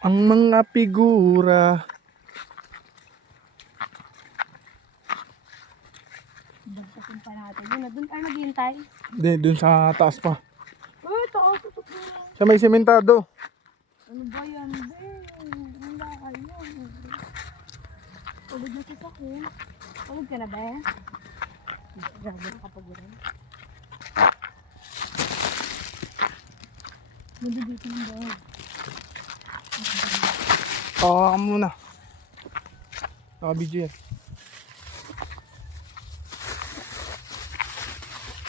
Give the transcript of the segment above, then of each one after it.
Ang mga figura. Bagsakin pa natin. Yun na, doon tayo maghihintay. Hindi, dun sa taas pa. Uy, taas. Sa may sementado. Ano ba yan, be? Wala kayo. Pagod na kita ko. Pagod ka na, be? Grabe na kapag rin. Nandito yung be. Oo, muna. Nakabidyo yan.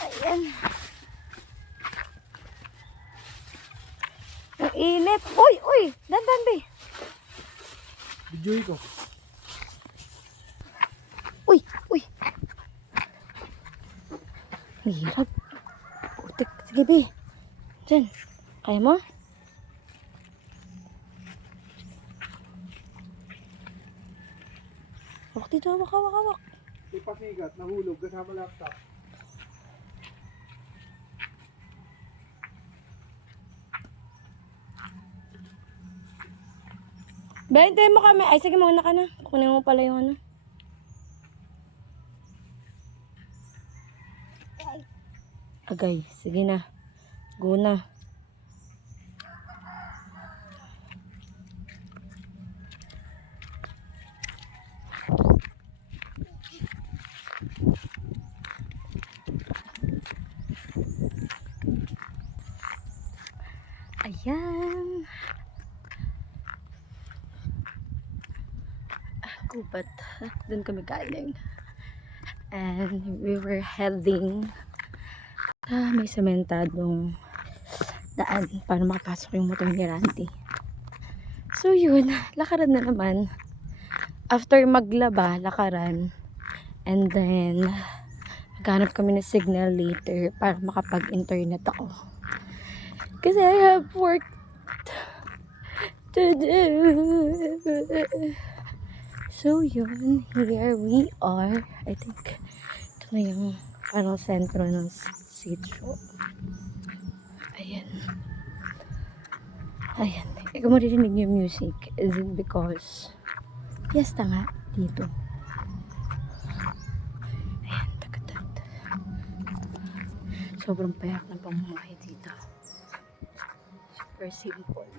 Ayan. Ang init. Uy, uy. Dandan, be. Video ko. Uy, uy. Hirap. Putik. Sige, be. Diyan. Kaya mo? Hawak dito. Hawak, hawak, hawak. May pasigat, nahulog, kasama laptop. Bahintayin mo kami. Ay, sige, muna ka na. Kunin mo pala yung ano. Agay. Sige na. Go na. Ayan. Gubat. Doon kami galing. And we were heading may sementadong daan para makapasok yung motor ni Randy. So yun, lakaran na naman. After maglaba, lakaran. And then maghanap kami ng signal later para makapag-internet ako. Kasi I have work to do. So yun, here we are. I think ito na yung parang sentro ng sitio. Ayan. Ayan. Ikaw maririnig yung music. Is it because fiesta nga dito. Ayan. Tagatag. Sobrang payak ng pamamahay dito. Super simple.